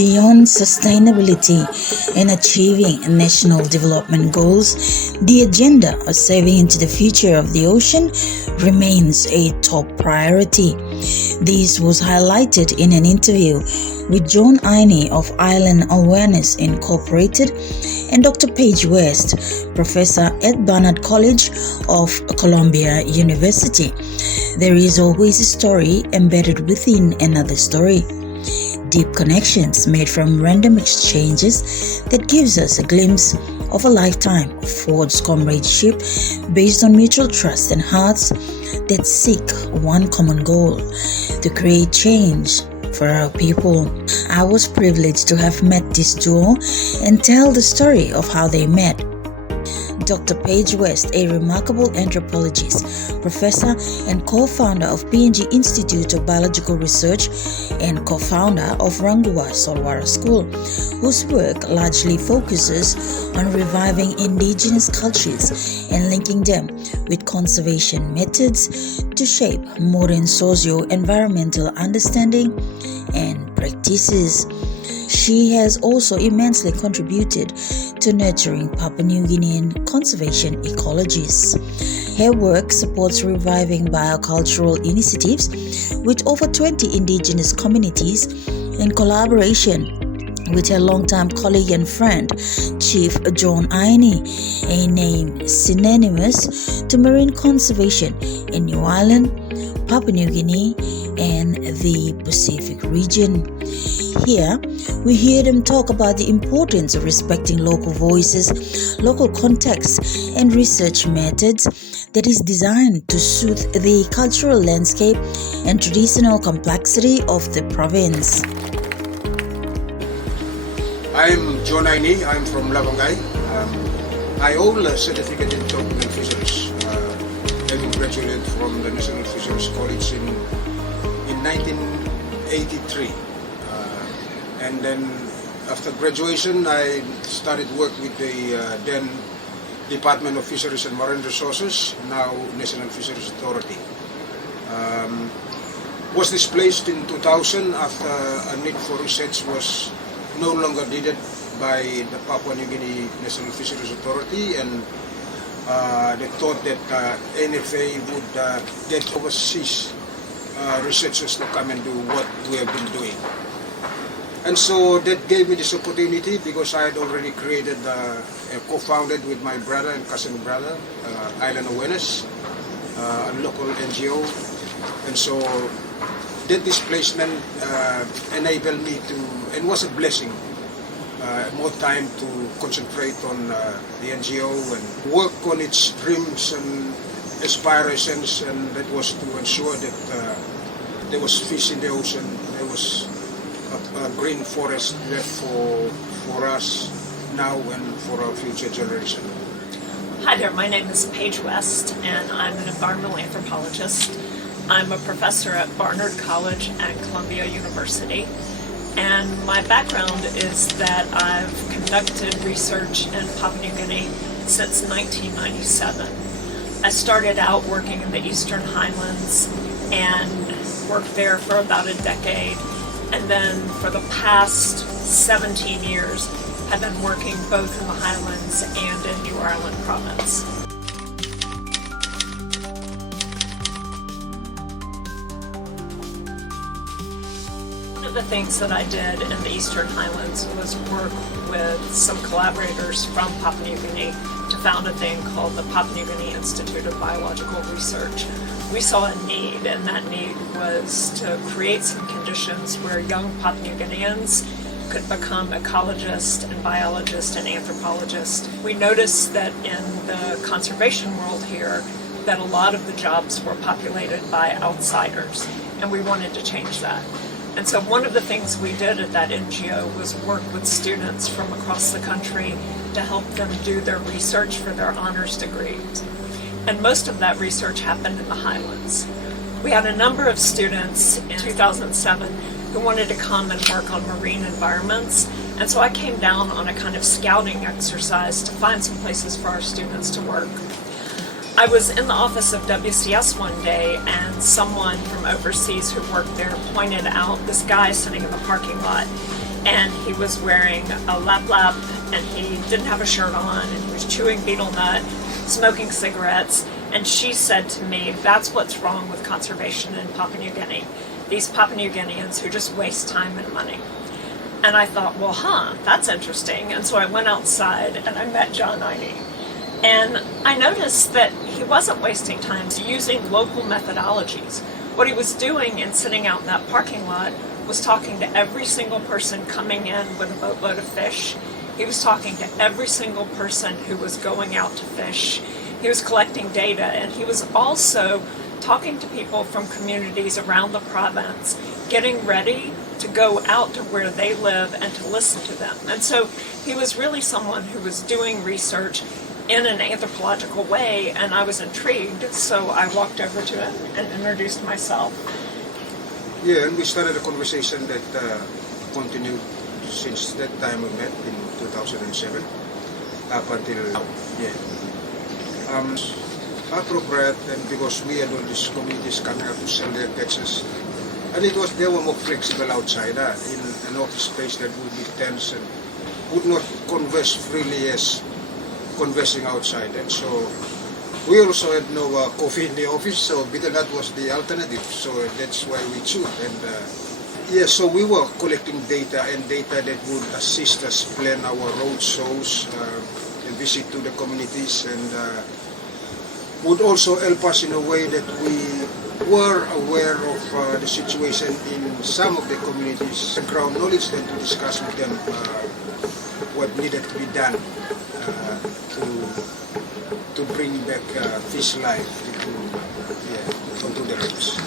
Beyond sustainability and achieving national development goals, the agenda of saving into the future of the ocean remains a top priority. This was highlighted in an interview with John Aini of Ailan Awareness Incorporated and Dr.Paige West, Professor at Barnard College of Colombia University. There is always a story embedded within another story. Deep connections made from random exchanges that gives us a glimpse of a lifetime of forged comradeship based on mutual trust and hearts that seek one common goal: to create change for our people. I was privileged to have met this duo and tell the story of how they met. Dr. Paige West, a remarkable anthropologist, professor and co-founder of PNG Institute of Biological Research and co-founder of Ranguva Solwara Skul, whose work largely focuses on reviving indigenous cultures and linking them with conservation methods to shape modern socio-environmental understanding and practices. She has also immensely contributed to nurturing Papua New Guinean conservation ecologies. Her work supports reviving biocultural initiatives with over 20 indigenous communities in collaboration with her longtime colleague and friend, Chief John Aini, a name synonymous to marine conservation in New Ireland, Papua New Guinea, and the Pacific region. Here, we hear them talk about the importance of respecting local voices, local contexts, and research methods that is designed to suit the cultural landscape and traditional complexity of the province. I'm John Aini. I'm from Lavangai. I hold a certificate in tropical fisheries, having graduated from the National Fisheries College in 1983. And then after graduation, I started work with the then Department of Fisheries and Marine Resources, now National Fisheries Authority. Was displaced in 2000 after a need for research was no longer needed by the Papua New Guinea National Fisheries Authority, and they thought that NFA would get overseas researchers to come and do what we have been doing. And so that gave me this opportunity because I had already created, co-founded with my brother and cousin brother, Ailan Awareness, a local NGO. And so that displacement enabled me to, and was a blessing, more time to concentrate on the NGO and work on its dreams and aspirations, and that was to ensure that there was fish in the ocean, there was a green forest left for us now and for our future generation. Hi there, my name is Paige West and I'm an environmental anthropologist. I'm a professor at Barnard College and Colombia University, and my background is that I've conducted research in Papua New Guinea since 1997. I started out working in the Eastern Highlands and worked there for about a decade, and then for the past 17 years have been working both in the Highlands and in New Ireland province. One of the things that I did in the Eastern Highlands was work with some collaborators from Papua New Guinea to found a thing called the Papua New Guinea Institute of Biological Research. We saw a need, and that need was to create some conditions where young Papua New Guineans could become ecologists and biologists and anthropologists. We noticed that in the conservation world here that a lot of the jobs were populated by outsiders, and we wanted to change that. And so one of the things we did at that NGO was work with students from across the country to help them do their research for their honors degrees. And most of that research happened in the Highlands. We had a number of students in 2007 who wanted to come and work on marine environments, and so I came down on a kind of scouting exercise to find some places for our students to work. I was in the office of WCS one day, and someone from overseas who worked there pointed out this guy sitting in the parking lot, and he was wearing a lap, and he didn't have a shirt on, and he was chewing betel nut, smoking cigarettes, and she said to me, that's what's wrong with conservation in Papua New Guinea. These Papua New Guineans who just waste time and money. And I thought, well, that's interesting. And so I went outside and I met John Aini. And I noticed that he wasn't wasting time using local methodologies. What he was doing in sitting out in that parking lot was talking to every single person coming in with a boatload of fish. He was talking to every single person who was going out to fish. He was collecting data, and he was also talking to people from communities around the province, getting ready to go out to where they live and to listen to them. And so he was really someone who was doing research in an anthropological way, and I was intrigued, so I walked over to him and introduced myself. Yeah, and we started a conversation that continued since that time we met in 2007 up until now. Yeah. Appropriate, and because we had all these communities coming up to sell their taxes, and they were more flexible outside in an office space that would be tense and would not converse freely as conversing outside. And so we also had no coffee in the office, so betel nut was the alternative. So that's why we chose. And so we were collecting data that would assist us plan our road shows, and visit to the communities, and would also help us in a way that we were aware of the situation in some of the communities, background knowledge, then to discuss with them what needed to be done to bring back fish life onto the rivers.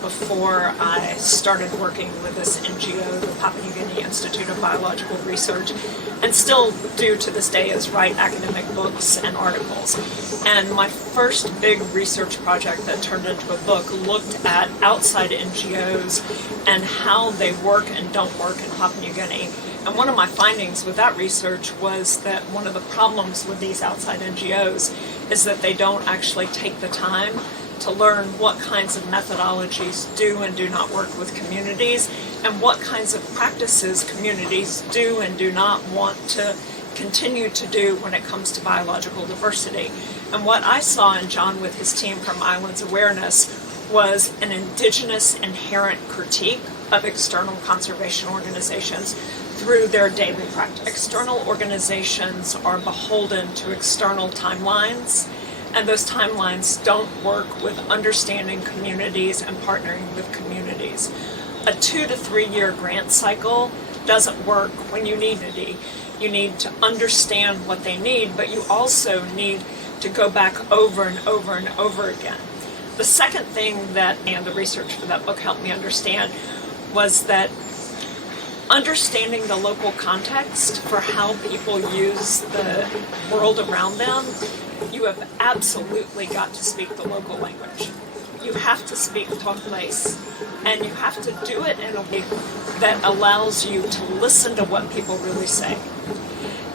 Before I started working with this NGO, the Papua New Guinea Institute of Biological Research, and still do to this day is write academic books and articles. And my first big research project that turned into a book looked at outside NGOs and how they work and don't work in Papua New Guinea. And one of my findings with that research was that one of the problems with these outside NGOs is that they don't actually take the time to learn what kinds of methodologies do and do not work with communities, and what kinds of practices communities do and do not want to continue to do when it comes to biological diversity. And what I saw in John with his team from Ailan's Awareness was an indigenous inherent critique of external conservation organizations through their daily practice. External organizations are beholden to external timelines, and those timelines don't work with understanding communities and partnering with communities. A 2 to 3 year grant cycle doesn't work when you need it. You need to understand what they need, but you also need to go back over and over and over again. The second thing that, and the research for that book helped me understand, was that understanding the local context for how people use the world around them, you have absolutely got to speak the local language. You have to speak Tonglese, and you have to do it in a way that allows you to listen to what people really say.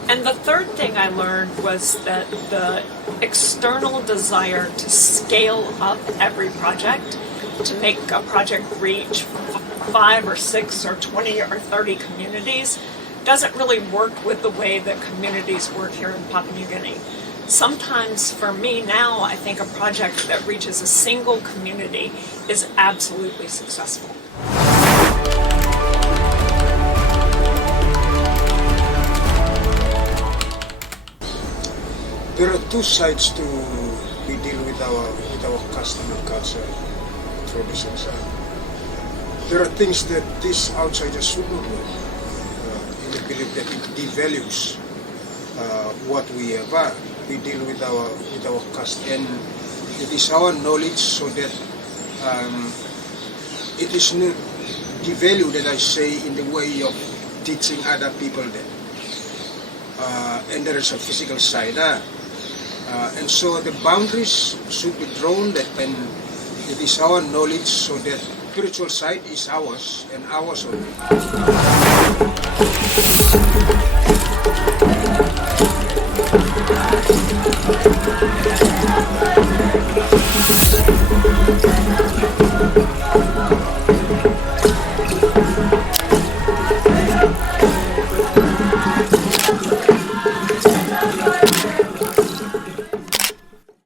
And the third thing I learned was that the external desire to scale up every project, to make a project reach 5 or 6 or 20 or 30 communities, doesn't really work with the way that communities work here in Papua New Guinea. Sometimes for me now, I think a project that reaches a single community is absolutely successful. There are two sides to we deal with our custom and culture traditions. There are things that these outsiders should not know, in the belief that it devalues what we have. We deal with our custom, and it is our knowledge, so that it is not devalued, as I say, in the way of teaching other people that. And there is a physical side. And so the boundaries should be drawn, that when it is our knowledge, so that spiritual side is ours and ours only.